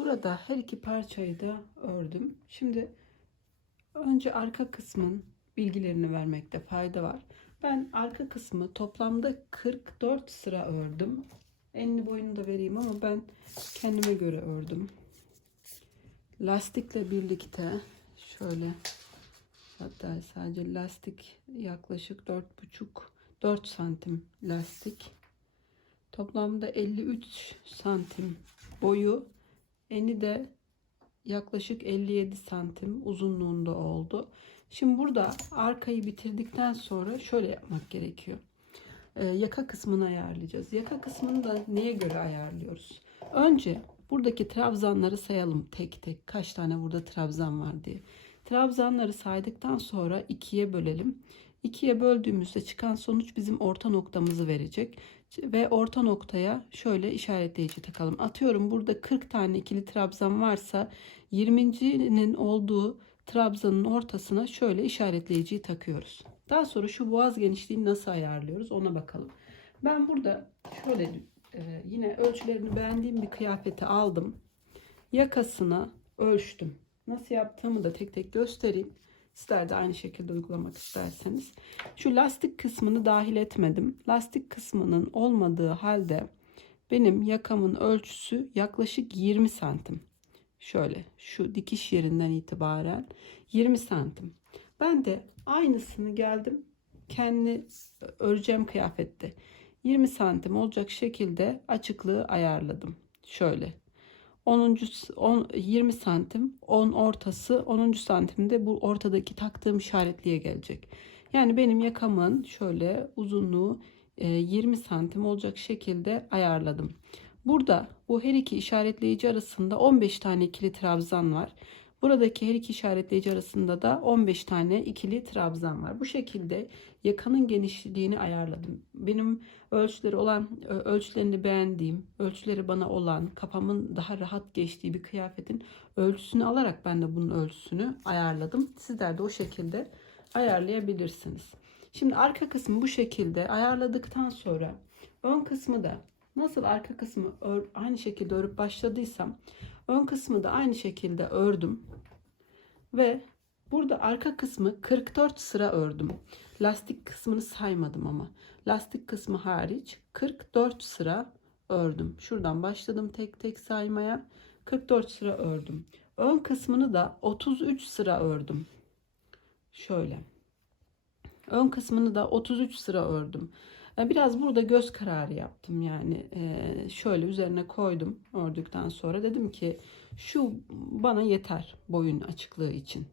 Burada her iki parçayı da ördüm. Şimdi önce arka kısmın bilgilerini vermekte fayda var. Ben arka kısmı toplamda 44 sıra ördüm. Enli boyunu da vereyim ama ben kendime göre ördüm. Lastikle birlikte şöyle hatta sadece lastik yaklaşık 4,5 4 santim lastik. Toplamda 53 santim boyu. Eni de yaklaşık 57 santim uzunluğunda oldu. Şimdi burada arkayı bitirdikten sonra şöyle yapmak gerekiyor. Ee, yaka kısmını ayarlayacağız. Yaka kısmını da neye göre ayarlıyoruz? Önce buradaki trabzanları sayalım tek tek. Kaç tane burada trabzan var diye. Trabzanları saydıktan sonra ikiye bölelim. İkiye böldüğümüzde çıkan sonuç bizim orta noktamızı verecek. Ve orta noktaya şöyle işaretleyici takalım. Atıyorum burada 40 tane ikili trabzan varsa 20'nin olduğu trabzanın ortasına şöyle işaretleyiciyi takıyoruz. Daha sonra şu boğaz genişliğini nasıl ayarlıyoruz ona bakalım. Ben burada şöyle e, yine ölçülerini beğendiğim bir kıyafeti aldım. Yakasına ölçtüm. Nasıl yaptığımı da tek tek göstereyim. Sizler de aynı şekilde uygulamak isterseniz. Şu lastik kısmını dahil etmedim. Lastik kısmının olmadığı halde benim yakamın ölçüsü yaklaşık 20 santim. Şöyle şu dikiş yerinden itibaren 20 santim. Ben de aynısını geldim kendi öreceğim kıyafette 20 santim olacak şekilde açıklığı ayarladım. Şöyle 10. 10, 20 santim 10 ortası 10. santimde bu ortadaki taktığım işaretliğe gelecek. Yani benim yakamın şöyle uzunluğu 20 santim olacak şekilde ayarladım. Burada bu her iki işaretleyici arasında 15 tane ikili trabzan var. Buradaki her iki işaretleyici arasında da 15 tane ikili trabzan var. Bu şekilde yakanın genişliğini ayarladım. Benim ölçüleri olan, ölçülerini beğendiğim, ölçüleri bana olan, kafamın daha rahat geçtiği bir kıyafetin ölçüsünü alarak ben de bunun ölçüsünü ayarladım. Sizler de o şekilde ayarlayabilirsiniz. Şimdi arka kısmı bu şekilde ayarladıktan sonra ön kısmı da nasıl arka kısmı aynı şekilde örüp başladıysam ön kısmı da aynı şekilde ördüm. Ve burada arka kısmı 44 sıra ördüm. Lastik kısmını saymadım ama. Lastik kısmı hariç 44 sıra ördüm. Şuradan başladım tek tek saymaya. 44 sıra ördüm. Ön kısmını da 33 sıra ördüm. Şöyle. Ön kısmını da 33 sıra ördüm Biraz burada göz kararı yaptım yani e, şöyle üzerine koydum ördükten sonra dedim ki şu bana yeter boyun açıklığı için.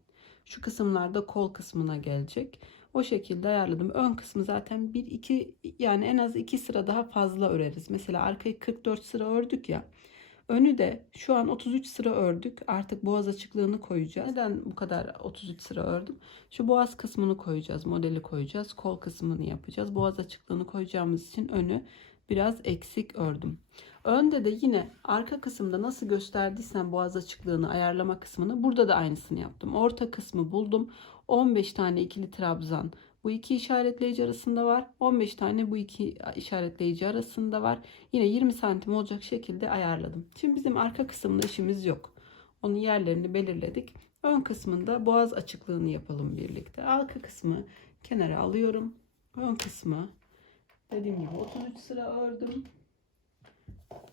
Şu kısımlarda kol kısmına gelecek. O şekilde ayarladım. Ön kısmı zaten 1 2 yani en az 2 sıra daha fazla öreriz. Mesela arkayı 44 sıra ördük ya. Önü de şu an 33 sıra ördük. Artık boğaz açıklığını koyacağız. Neden bu kadar 33 sıra ördüm? Şu boğaz kısmını koyacağız. Modeli koyacağız. Kol kısmını yapacağız. Boğaz açıklığını koyacağımız için önü biraz eksik ördüm. Önde de yine arka kısımda nasıl gösterdiysem boğaz açıklığını ayarlama kısmını burada da aynısını yaptım. Orta kısmı buldum. 15 tane ikili trabzan bu iki işaretleyici arasında var. 15 tane bu iki işaretleyici arasında var. Yine 20 santim olacak şekilde ayarladım. Şimdi bizim arka kısımda işimiz yok. Onun yerlerini belirledik. Ön kısmında boğaz açıklığını yapalım birlikte. Arka kısmı kenara alıyorum. Ön kısmı dediğim gibi 33 sıra ördüm.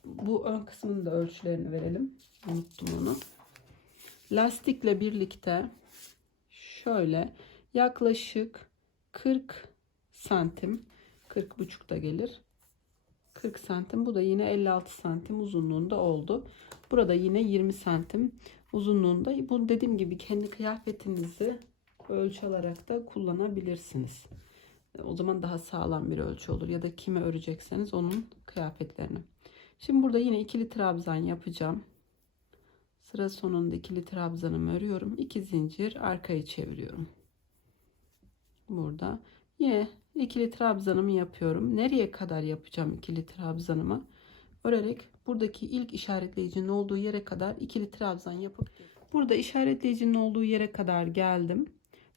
Bu ön kısmının da ölçülerini verelim. Unuttum onu. Lastikle birlikte şöyle yaklaşık 40 santim 40 buçuk da gelir. 40 santim bu da yine 56 santim uzunluğunda oldu. Burada yine 20 santim uzunluğunda. Bu dediğim gibi kendi kıyafetinizi ölçü alarak da kullanabilirsiniz. O zaman daha sağlam bir ölçü olur ya da kime örecekseniz onun kıyafetlerini. Şimdi burada yine ikili trabzan yapacağım. Sıra sonunda ikili trabzanımı örüyorum. 2 zincir arkayı çeviriyorum burada. Yine ikili trabzanımı yapıyorum. Nereye kadar yapacağım ikili trabzanımı? Örerek buradaki ilk işaretleyicinin olduğu yere kadar ikili trabzan yapıp burada işaretleyicinin olduğu yere kadar geldim.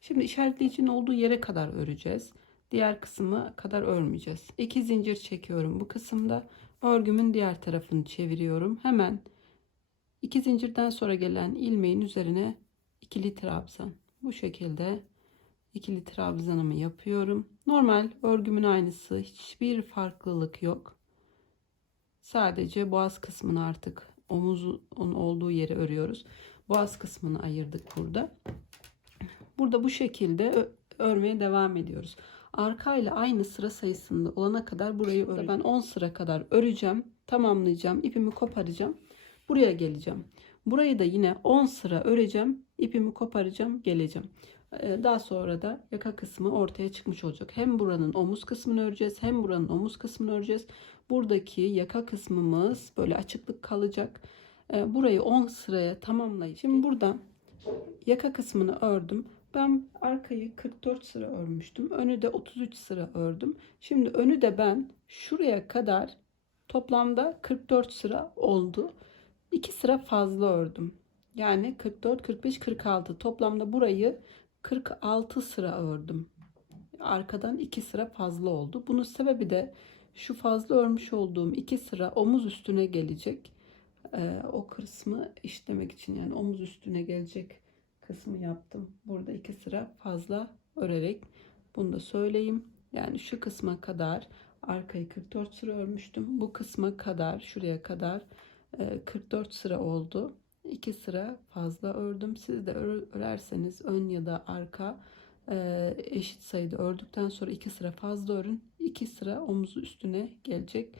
Şimdi işaretleyicinin olduğu yere kadar öreceğiz. Diğer kısmı kadar örmeyeceğiz. İki zincir çekiyorum bu kısımda. Örgümün diğer tarafını çeviriyorum. Hemen İki zincirden sonra gelen ilmeğin üzerine ikili trabzan. Bu şekilde ikili trabzanımı yapıyorum. Normal örgümün aynısı. Hiçbir farklılık yok. Sadece boğaz kısmını artık omuzun olduğu yere örüyoruz. Boğaz kısmını ayırdık burada. Burada bu şekilde örmeye devam ediyoruz. Arka ile aynı sıra sayısında olana kadar burayı öreceğim. Ben 10 sıra kadar öreceğim. Tamamlayacağım. ipimi koparacağım. Buraya geleceğim. Burayı da yine 10 sıra öreceğim. ipimi koparacağım. Geleceğim. Ee, Daha sonra da yaka kısmı ortaya çıkmış olacak. Hem buranın omuz kısmını öreceğiz. Hem buranın omuz kısmını öreceğiz. Buradaki yaka kısmımız böyle açıklık kalacak. Ee, Burayı 10 sıraya tamamlayıp. Şimdi buradan yaka kısmını ördüm. Ben arkayı 44 sıra örmüştüm. Önü de 33 sıra ördüm. Şimdi önü de ben şuraya kadar toplamda 44 sıra oldu. 2 sıra fazla ördüm. Yani 44, 45, 46. Toplamda burayı 46 sıra ördüm. Arkadan 2 sıra fazla oldu. Bunun sebebi de şu fazla örmüş olduğum 2 sıra omuz üstüne gelecek. Ee, o kısmı işlemek için yani omuz üstüne gelecek kısmı yaptım. Burada 2 sıra fazla örerek bunu da söyleyeyim. Yani şu kısma kadar arkayı 44 sıra örmüştüm. Bu kısma kadar şuraya kadar e, 44 sıra oldu. 2 sıra fazla ördüm. Siz de ör- örerseniz ön ya da arka e, eşit sayıda ördükten sonra 2 sıra fazla örün. 2 sıra omuz üstüne gelecek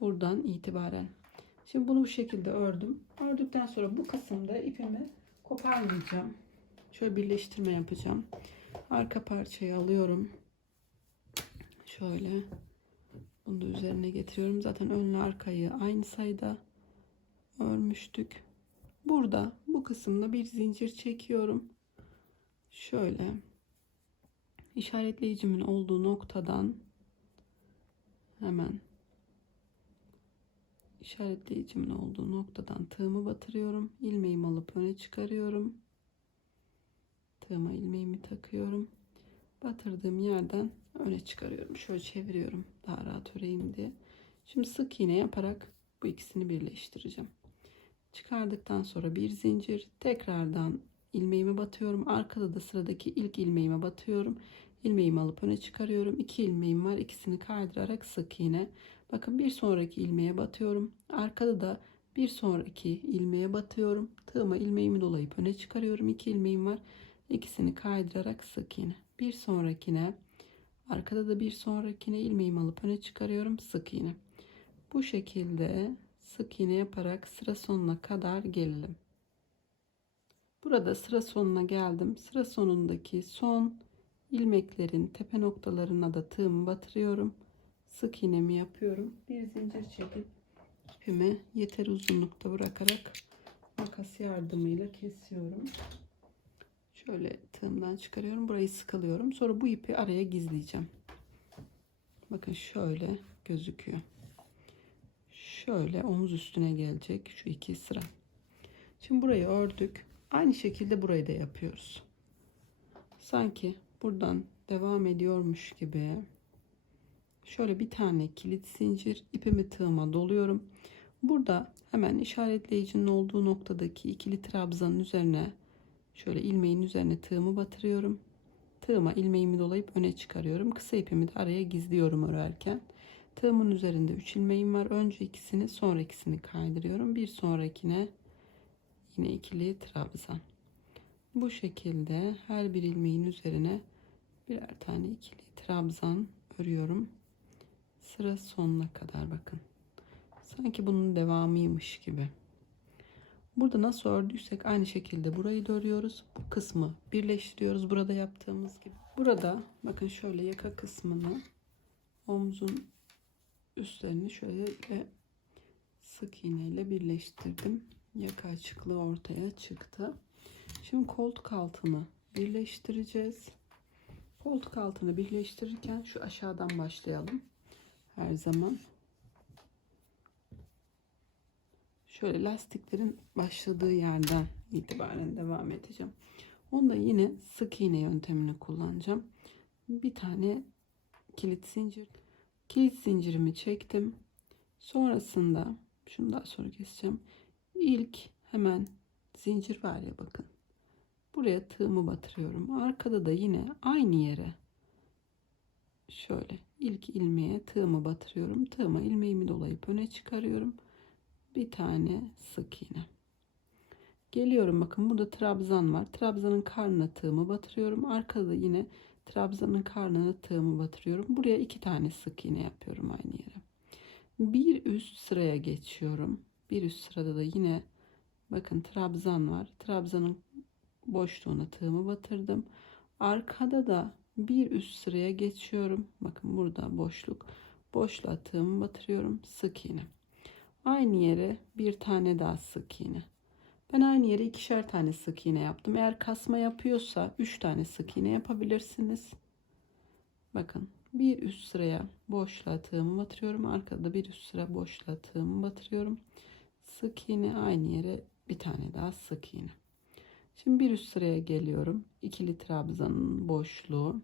buradan itibaren. Şimdi bunu bu şekilde ördüm. Ördükten sonra bu kısımda ipimi koparmayacağım. Şöyle birleştirme yapacağım. Arka parçayı alıyorum. Şöyle. Bunu da üzerine getiriyorum. Zaten önle arkayı aynı sayıda örmüştük. Burada bu kısımda bir zincir çekiyorum. Şöyle işaretleyicimin olduğu noktadan hemen işaretleyicimin olduğu noktadan tığımı batırıyorum. ilmeğimi alıp öne çıkarıyorum. Tığıma ilmeğimi takıyorum. Batırdığım yerden öne çıkarıyorum. Şöyle çeviriyorum daha rahat öreyim diye. Şimdi sık iğne yaparak bu ikisini birleştireceğim. Çıkardıktan sonra bir zincir tekrardan ilmeğime batıyorum. Arkada da sıradaki ilk ilmeğime batıyorum. İlmeğimi alıp öne çıkarıyorum. İki ilmeğim var. İkisini kaydırarak sık iğne. Bakın bir sonraki ilmeğe batıyorum. Arkada da bir sonraki ilmeğe batıyorum. Tığıma ilmeğimi dolayıp öne çıkarıyorum. İki ilmeğim var. İkisini kaydırarak sık iğne. Bir sonrakine arkada da bir sonrakine ilmeğimi alıp öne çıkarıyorum. Sık iğne. Bu şekilde sık iğne yaparak sıra sonuna kadar gelelim. Burada sıra sonuna geldim. Sıra sonundaki son ilmeklerin tepe noktalarına da tığımı batırıyorum. Sık iğnemi yapıyorum. Bir zincir çekip ipimi yeter uzunlukta bırakarak makas yardımıyla kesiyorum. Şöyle tığımdan çıkarıyorum. Burayı sıkılıyorum. Sonra bu ipi araya gizleyeceğim. Bakın şöyle gözüküyor. Şöyle omuz üstüne gelecek şu iki sıra. Şimdi burayı ördük. Aynı şekilde burayı da yapıyoruz. Sanki buradan devam ediyormuş gibi şöyle bir tane kilit zincir ipimi tığıma doluyorum. Burada hemen işaretleyicinin olduğu noktadaki ikili trabzanın üzerine şöyle ilmeğin üzerine tığımı batırıyorum. Tığıma ilmeğimi dolayıp öne çıkarıyorum. Kısa ipimi de araya gizliyorum örerken. Tığımın üzerinde 3 ilmeğim var. Önce ikisini sonra ikisini kaydırıyorum. Bir sonrakine yine ikili trabzan. Bu şekilde her bir ilmeğin üzerine birer tane ikili trabzan örüyorum. Sıra sonuna kadar bakın. Sanki bunun devamıymış gibi. Burada nasıl ördüysek aynı şekilde burayı da örüyoruz. Bu kısmı birleştiriyoruz burada yaptığımız gibi. Burada bakın şöyle yaka kısmını omzun üstlerini şöyle sık iğneyle birleştirdim. Yaka açıklığı ortaya çıktı. Şimdi koltuk altını birleştireceğiz. Koltuk altını birleştirirken şu aşağıdan başlayalım. Her zaman. Şöyle lastiklerin başladığı yerden itibaren devam edeceğim. Onda yine sık iğne yöntemini kullanacağım. Bir tane kilit zincir. Kilit zincirimi çektim. Sonrasında şunu daha sonra keseceğim. İlk hemen zincir var ya bakın. Buraya tığımı batırıyorum. Arkada da yine aynı yere şöyle ilk ilmeğe tığımı batırıyorum. Tığıma ilmeğimi dolayıp öne çıkarıyorum. Bir tane sık iğne. Geliyorum bakın burada trabzan var. Trabzanın karnına tığımı batırıyorum. Arkada yine trabzanın karnına tığımı batırıyorum. Buraya iki tane sık iğne yapıyorum aynı yere. Bir üst sıraya geçiyorum. Bir üst sırada da yine bakın trabzan var. Trabzanın boşluğuna tığımı batırdım. Arkada da bir üst sıraya geçiyorum. Bakın burada boşluk. Boşluğa tığımı batırıyorum. Sık iğne. Aynı yere bir tane daha sık iğne. Ben aynı yere ikişer tane sık iğne yaptım. Eğer kasma yapıyorsa üç tane sık iğne yapabilirsiniz. Bakın bir üst sıraya boşluğa batırıyorum. Arkada bir üst sıra boşluğa batırıyorum. Sık iğne aynı yere bir tane daha sık iğne. Şimdi bir üst sıraya geliyorum. İkili trabzanın boşluğu.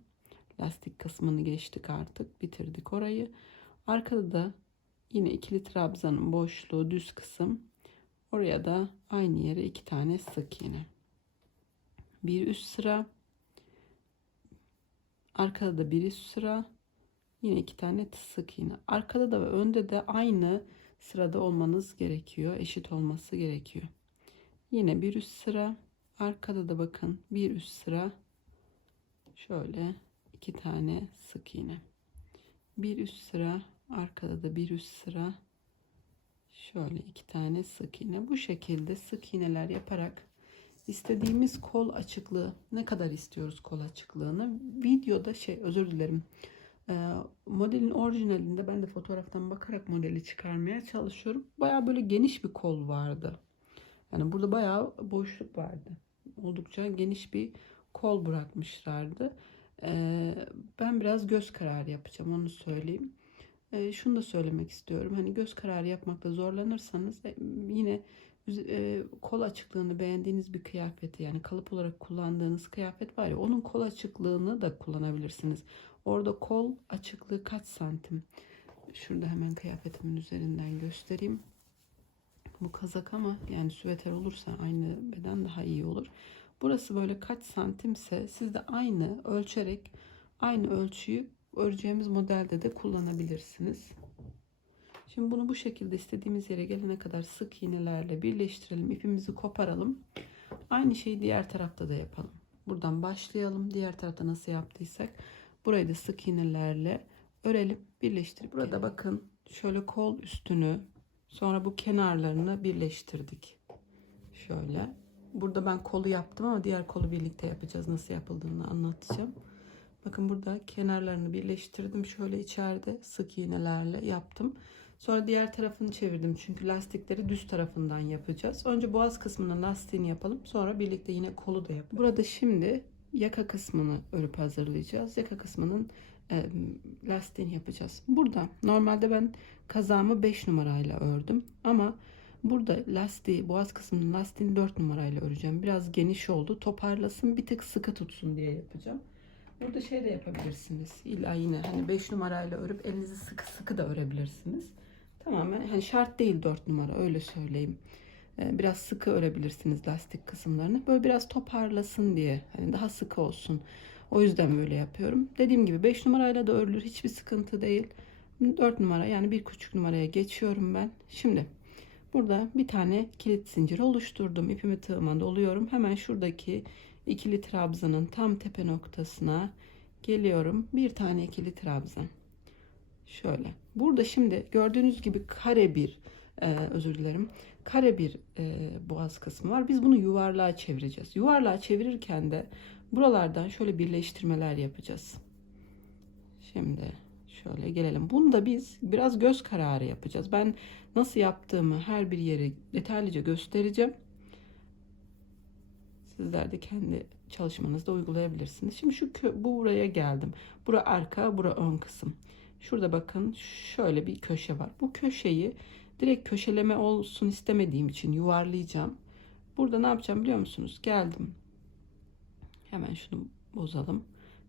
Lastik kısmını geçtik artık. Bitirdik orayı. Arkada da yine ikili trabzanın boşluğu düz kısım. Oraya da aynı yere iki tane sık iğne. Bir üst sıra. Arkada da bir üst sıra. Yine iki tane sık iğne. Arkada da ve önde de aynı sırada olmanız gerekiyor. Eşit olması gerekiyor. Yine bir üst sıra. Arkada da bakın bir üst sıra. Şöyle iki tane sık iğne. Bir üst sıra. Arkada da bir üst sıra. Şöyle iki tane sık iğne. Bu şekilde sık iğneler yaparak istediğimiz kol açıklığı ne kadar istiyoruz kol açıklığını videoda şey özür dilerim ee, modelin orijinalinde ben de fotoğraftan bakarak modeli çıkarmaya çalışıyorum. Baya böyle geniş bir kol vardı. Yani burada bayağı boşluk vardı. Oldukça geniş bir kol bırakmışlardı. Ee, ben biraz göz kararı yapacağım onu söyleyeyim. Ee, şunu da söylemek istiyorum. Hani göz kararı yapmakta zorlanırsanız e, yine e, kol açıklığını beğendiğiniz bir kıyafeti yani kalıp olarak kullandığınız kıyafet var ya onun kol açıklığını da kullanabilirsiniz. Orada kol açıklığı kaç santim? Şurada hemen kıyafetimin üzerinden göstereyim. Bu kazak ama yani süveter olursa aynı beden daha iyi olur. Burası böyle kaç santimse siz de aynı ölçerek aynı ölçüyü öreceğimiz modelde de kullanabilirsiniz. Şimdi bunu bu şekilde istediğimiz yere gelene kadar sık iğnelerle birleştirelim. ipimizi koparalım. Aynı şeyi diğer tarafta da yapalım. Buradan başlayalım. Diğer tarafta nasıl yaptıysak burayı da sık iğnelerle örelim, birleştirip burada bakın şöyle kol üstünü sonra bu kenarlarını birleştirdik. Şöyle. Burada ben kolu yaptım ama diğer kolu birlikte yapacağız. Nasıl yapıldığını anlatacağım. Bakın burada kenarlarını birleştirdim. Şöyle içeride sık iğnelerle yaptım. Sonra diğer tarafını çevirdim. Çünkü lastikleri düz tarafından yapacağız. Önce boğaz kısmının lastiğini yapalım. Sonra birlikte yine kolu da yapalım. Burada şimdi yaka kısmını örüp hazırlayacağız. Yaka kısmının e, lastiğini yapacağız. Burada normalde ben kazağımı 5 numarayla ördüm. Ama burada lastiği, boğaz kısmının lastiğini 4 numarayla öreceğim. Biraz geniş oldu. Toparlasın bir tık sıkı tutsun diye yapacağım. Burada şey de yapabilirsiniz. İlla yine hani 5 numarayla örüp elinizi sıkı sıkı da örebilirsiniz. Tamamen hani şart değil 4 numara öyle söyleyeyim. Ee, biraz sıkı örebilirsiniz lastik kısımlarını. Böyle biraz toparlasın diye. Hani daha sıkı olsun. O yüzden böyle yapıyorum. Dediğim gibi 5 numarayla da örülür. Hiçbir sıkıntı değil. 4 numara yani bir küçük numaraya geçiyorum ben. Şimdi burada bir tane kilit zincir oluşturdum. İpimi tığıma doluyorum. Hemen şuradaki ikili trabzanın tam tepe noktasına geliyorum. Bir tane ikili trabzan. Şöyle. Burada şimdi gördüğünüz gibi kare bir e, özür dilerim. Kare bir e, boğaz kısmı var. Biz bunu yuvarlığa çevireceğiz. Yuvarlığa çevirirken de buralardan şöyle birleştirmeler yapacağız. Şimdi şöyle gelelim. Bunu da biz biraz göz kararı yapacağız. Ben nasıl yaptığımı her bir yeri detaylıca göstereceğim. Sizler de kendi çalışmanızda uygulayabilirsiniz. Şimdi şu bu buraya geldim. Bura arka, bura ön kısım. Şurada bakın şöyle bir köşe var. Bu köşeyi direkt köşeleme olsun istemediğim için yuvarlayacağım. Burada ne yapacağım biliyor musunuz? Geldim. Hemen şunu bozalım.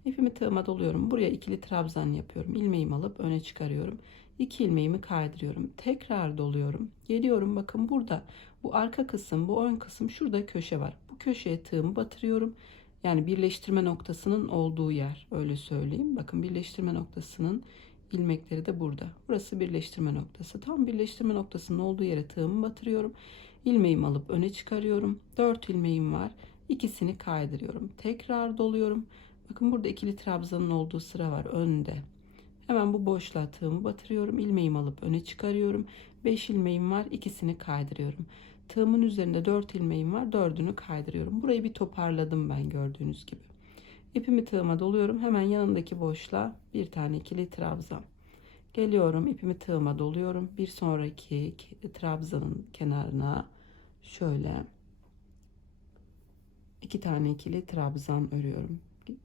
İpimi tığıma doluyorum. Buraya ikili trabzan yapıyorum. İlmeğimi alıp öne çıkarıyorum. 2 ilmeğimi kaydırıyorum. Tekrar doluyorum. Geliyorum bakın burada bu arka kısım, bu ön kısım şurada köşe var. Bu köşeye tığımı batırıyorum. Yani birleştirme noktasının olduğu yer öyle söyleyeyim. Bakın birleştirme noktasının ilmekleri de burada. Burası birleştirme noktası. Tam birleştirme noktasının olduğu yere tığımı batırıyorum. İlmeğimi alıp öne çıkarıyorum. 4 ilmeğim var. İkisini kaydırıyorum. Tekrar doluyorum. Bakın burada ikili trabzanın olduğu sıra var önde. Hemen bu boşluğa tığımı batırıyorum. İlmeğimi alıp öne çıkarıyorum. 5 ilmeğim var. ikisini kaydırıyorum. Tığımın üzerinde 4 ilmeğim var. 4'ünü kaydırıyorum. Burayı bir toparladım ben gördüğünüz gibi. İpimi tığıma doluyorum. Hemen yanındaki boşluğa bir tane ikili trabzan. Geliyorum ipimi tığıma doluyorum. Bir sonraki trabzanın kenarına şöyle iki tane ikili trabzan örüyorum.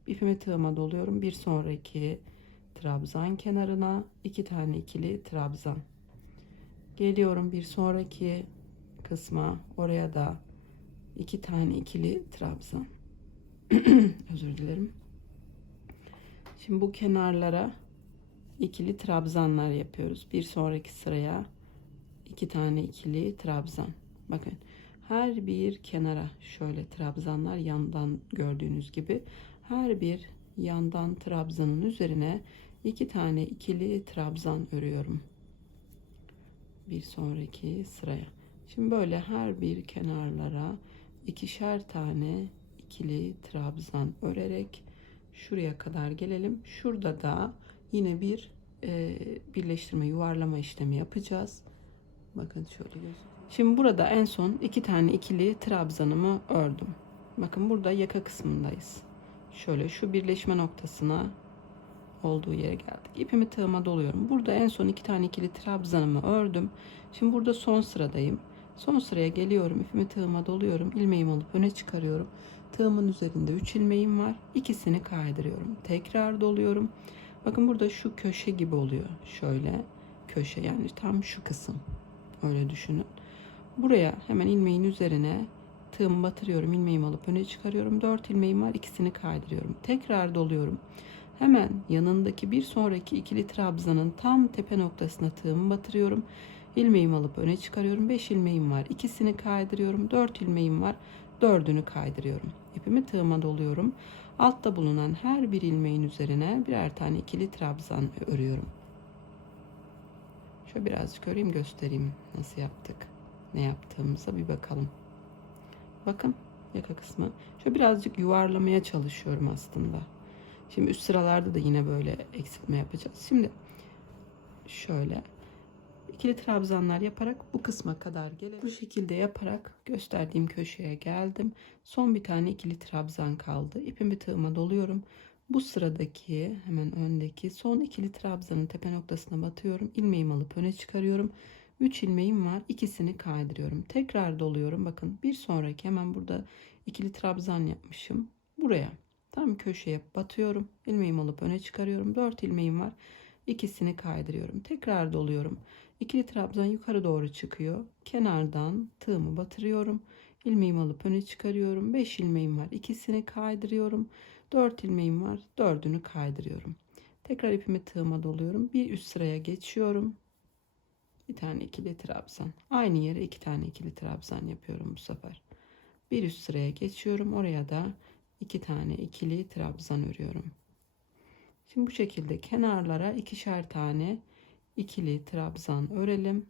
İpimi tığıma doluyorum. Bir sonraki trabzan kenarına iki tane ikili trabzan. Geliyorum bir sonraki kısma oraya da iki tane ikili trabzan. Özür dilerim. Şimdi bu kenarlara ikili trabzanlar yapıyoruz. Bir sonraki sıraya iki tane ikili trabzan. Bakın her bir kenara şöyle trabzanlar yandan gördüğünüz gibi her bir yandan trabzanın üzerine iki tane ikili trabzan örüyorum. Bir sonraki sıraya. Şimdi böyle her bir kenarlara ikişer tane ikili trabzan örerek şuraya kadar gelelim. Şurada da yine bir e, birleştirme yuvarlama işlemi yapacağız. Bakın şöyle göz. Şimdi burada en son iki tane ikili trabzanımı ördüm. Bakın burada yaka kısmındayız. Şöyle şu birleşme noktasına olduğu yere geldik. İpimi tığıma doluyorum. Burada en son iki tane ikili trabzanımı ördüm. Şimdi burada son sıradayım. Son sıraya geliyorum. İpimi tığıma doluyorum. ilmeğimi alıp öne çıkarıyorum. Tığımın üzerinde 3 ilmeğim var. İkisini kaydırıyorum. Tekrar doluyorum. Bakın burada şu köşe gibi oluyor. Şöyle köşe yani tam şu kısım. Öyle düşünün. Buraya hemen ilmeğin üzerine tığımı batırıyorum. ilmeğimi alıp öne çıkarıyorum. 4 ilmeğim var. ikisini kaydırıyorum. Tekrar doluyorum. Hemen yanındaki bir sonraki ikili trabzanın tam tepe noktasına tığımı batırıyorum. İlmeğimi alıp öne çıkarıyorum. 5 ilmeğim var. ikisini kaydırıyorum. 4 ilmeğim var. Dördünü kaydırıyorum. İpimi tığıma doluyorum. Altta bulunan her bir ilmeğin üzerine birer tane ikili trabzan örüyorum. Şöyle birazcık öreyim göstereyim nasıl yaptık. Ne yaptığımıza bir bakalım. Bakın yaka kısmı. Şöyle birazcık yuvarlamaya çalışıyorum aslında. Şimdi üst sıralarda da yine böyle eksiltme yapacağız. Şimdi şöyle ikili trabzanlar yaparak bu kısma kadar gelelim. Bu şekilde yaparak gösterdiğim köşeye geldim. Son bir tane ikili trabzan kaldı. İpimi tığıma doluyorum. Bu sıradaki hemen öndeki son ikili trabzanın tepe noktasına batıyorum. İlmeğimi alıp öne çıkarıyorum. 3 ilmeğim var. İkisini kaydırıyorum. Tekrar doluyorum. Bakın bir sonraki hemen burada ikili trabzan yapmışım. Buraya tam köşeye batıyorum. İlmeğimi alıp öne çıkarıyorum. 4 ilmeğim var. İkisini kaydırıyorum. Tekrar doluyorum. İkili trabzan yukarı doğru çıkıyor. Kenardan tığımı batırıyorum. İlmeğimi alıp öne çıkarıyorum. 5 ilmeğim var. İkisini kaydırıyorum. 4 ilmeğim var. Dördünü kaydırıyorum. Tekrar ipimi tığıma doluyorum. Bir üst sıraya geçiyorum. Bir tane ikili trabzan. Aynı yere iki tane ikili trabzan yapıyorum bu sefer. Bir üst sıraya geçiyorum. Oraya da iki tane ikili trabzan örüyorum. Şimdi bu şekilde kenarlara ikişer tane ikili trabzan örelim.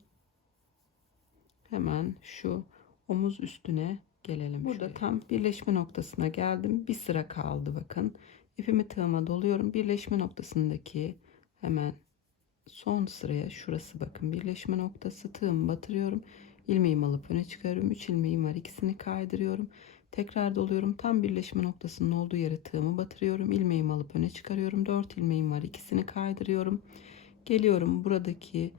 Hemen şu omuz üstüne gelelim. Burada şöyle. tam birleşme noktasına geldim. Bir sıra kaldı bakın. İpimi tığıma doluyorum. Birleşme noktasındaki hemen son sıraya şurası bakın. Birleşme noktası tığımı batırıyorum. İlmeğimi alıp öne çıkarıyorum. 3 ilmeğim var. İkisini kaydırıyorum. Tekrar doluyorum. Tam birleşme noktasının olduğu yere tığımı batırıyorum. İlmeğimi alıp öne çıkarıyorum. 4 ilmeğim var. İkisini kaydırıyorum. Geliyorum buradaki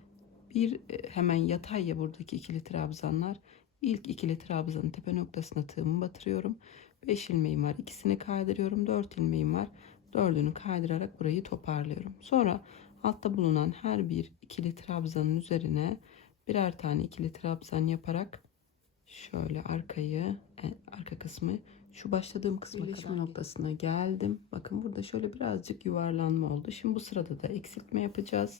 bir e, hemen yatay ya buradaki ikili trabzanlar. İlk ikili trabzanın tepe noktasına tığımı batırıyorum. 5 ilmeğim var. İkisini kaydırıyorum. 4 ilmeğim var. Dördünü kaydırarak burayı toparlıyorum. Sonra altta bulunan her bir ikili trabzanın üzerine birer tane ikili trabzan yaparak şöyle arkayı e, arka kısmı şu başladığım kısma Birleşme kadar noktasına geldim. Bakın burada şöyle birazcık yuvarlanma oldu. Şimdi bu sırada da eksiltme yapacağız.